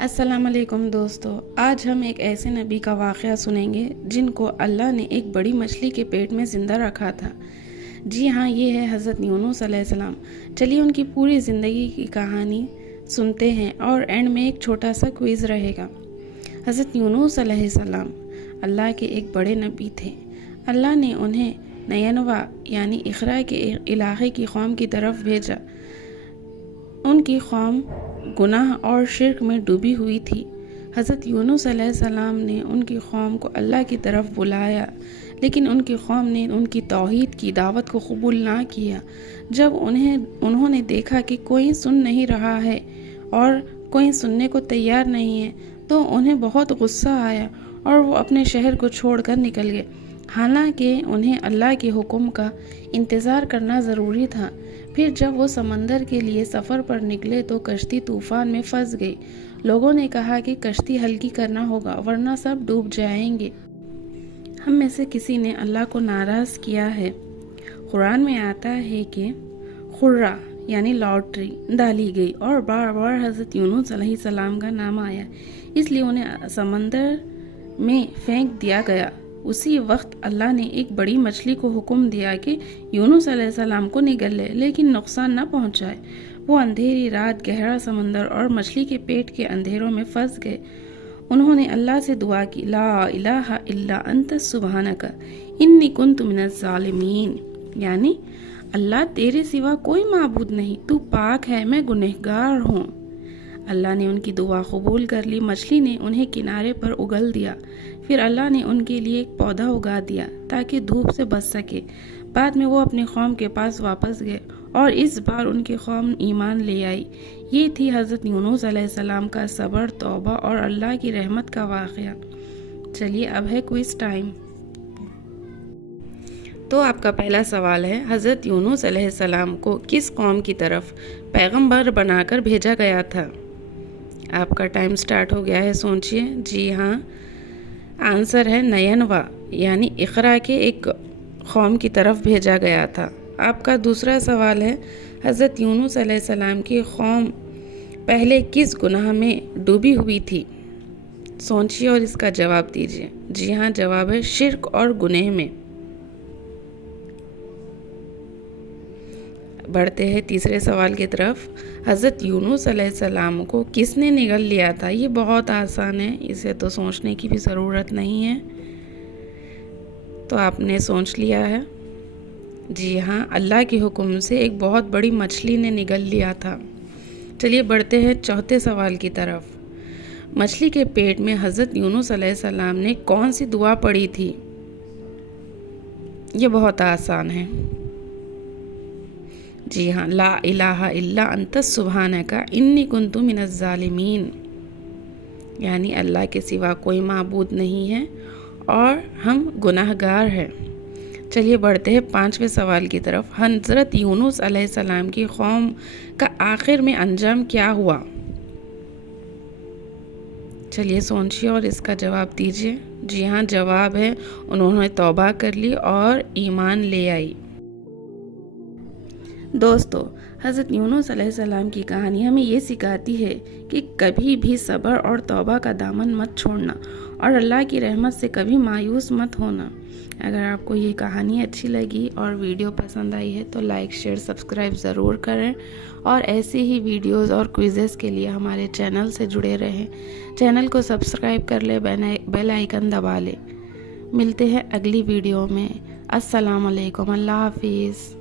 अस्सलाम वालेकुम दोस्तों, आज हम एक ऐसे नबी का वाक़या सुनेंगे जिनको अल्लाह ने एक बड़ी मछली के पेट में ज़िंदा रखा था। जी हाँ, ये है हज़रत यूनुस अलैहिस्सलाम। चलिए उनकी पूरी ज़िंदगी की कहानी सुनते हैं और एंड में एक छोटा सा क्विज़ रहेगा। हज़रत यूनुस अलैहिस्सलाम अल्लाह के एक बड़े नबी थे। अल्लाह ने उन्हें नयनवा यानी इक़रा के इलाक़े की कौम की तरफ भेजा। उनकी कौम गुनाह और शिर्क में डूबी हुई थी। हज़रत यूनुस अलैहिस्सलाम ने उनकी कौम को अल्लाह की तरफ बुलाया, लेकिन उनकी कौम ने उनकी तौहीद की दावत को कबूल ना किया। जब उन्होंने देखा कि कोई सुन नहीं रहा है और कोई सुनने को तैयार नहीं है, तो उन्हें बहुत गुस्सा आया और वो अपने शहर को छोड़कर निकल गए। हालांकि उन्हें अल्लाह के हुक्म का इंतज़ार करना ज़रूरी था। फिर जब वो समंदर के लिए सफ़र पर निकले तो कश्ती तूफ़ान में फंस गई। लोगों ने कहा कि कश्ती हल्की करना होगा वरना सब डूब जाएंगे। हम में से किसी ने अल्लाह को नाराज़ किया है। कुरान में आता है कि खुर्रा यानी लॉटरी डाली गई और बार बार हज़रत यूनुस अलैहिस्सलाम का नाम आया, इसलिए उन्हें समंदर में फेंक दिया गया। उसी वक्त अल्लाह ने एक बड़ी मछली को हुक्म दिया कि यूनुस अलैहिस्सलाम को निगल ले, लेकिन नुकसान न पहुंचाए। वो अंधेरी रात, गहरा समंदर और मछली के पेट के अंधेरों में फंस गए। उन्होंने अल्लाह से दुआ की, ला इलाहा इल्ला अंत सुबहानका इन्नी कुन्तु मिनज़ ज़ालिमीन, यानी अल्लाह तेरे सिवा कोई माबूद नहीं, तू पाक है, मैं गुनहगार हूँ। अल्लाह ने उनकी दुआ कबूल कर ली। मछली ने उन्हें किनारे पर उगल दिया। फिर अल्लाह ने उनके लिए एक पौधा उगा दिया ताकि धूप से बच सके। बाद में वो अपनी कौम के पास वापस गए और इस बार उनकी कौम ईमान ले आई। ये थी हज़रत यूनुस अलैहिस्सलाम का सब्र, तौबा और अल्लाह की रहमत का वाक़या। चलिए अब है क्विज़ टाइम। तो आपका पहला सवाल है, हज़रत यूनुस अलैहिस्सलाम को किस कौम की तरफ पैगंबर बनाकर भेजा गया था? आपका टाइम स्टार्ट हो गया है, सोचिए। जी हाँ, आंसर है नयनवा यानी इक़रा के एक कौम की तरफ भेजा गया था। आपका दूसरा सवाल है, हज़रत यूनुस अलैहिस्सलाम की कौम पहले किस गुनाह में डूबी हुई थी? सोचिए और इसका जवाब दीजिए। जी हाँ, जवाब है शिर्क और गुनाह में। बढ़ते हैं तीसरे सवाल की तरफ। हज़रत यूनुस अलैहिस्सलाम को किसने निगल लिया था? ये बहुत आसान है, इसे तो सोचने की भी ज़रूरत नहीं है। तो आपने सोच लिया है। जी हाँ, अल्लाह के हुक्म से एक बहुत बड़ी मछली ने निगल लिया था। चलिए बढ़ते हैं चौथे सवाल की तरफ। मछली के पेट में हज़रत यूनुस अलैहिस्सलाम ने कौन सी दुआ पढ़ी थी? ये बहुत आसान है। जी हाँ, ला इलाहा इल्ला अंत सुबहानका इन्नी कुन्तु मिनज़ ज़ालिमीन, यानी अल्लाह के सिवा कोई माबूद नहीं है और हम गुनाहगार हैं। चलिए बढ़ते हैं पांचवें सवाल की तरफ। हज़रत यूनुस अलैहिस्सलाम की कौम का आखिर में अंजाम क्या हुआ? चलिए सोचिए और इसका जवाब दीजिए। जी हाँ, जवाब है उन्होंने तौबा कर ली और ईमान ले आई। दोस्तों, हज़रत यूनुस अलैहिस्सलाम की कहानी हमें ये सिखाती है कि कभी भी सब्र और तौबा का दामन मत छोड़ना और अल्लाह की रहमत से कभी मायूस मत होना। अगर आपको ये कहानी अच्छी लगी और वीडियो पसंद आई है तो लाइक, शेयर, सब्सक्राइब ज़रूर करें और ऐसे ही वीडियोस और क्विज़ेस के लिए हमारे चैनल से जुड़े रहें। चैनल को सब्सक्राइब कर ले, बेल आइकन दबा ले। मिलते हैं अगली वीडियो में। अस्सलाम वालेकुम, अल्लाह हाफिज़।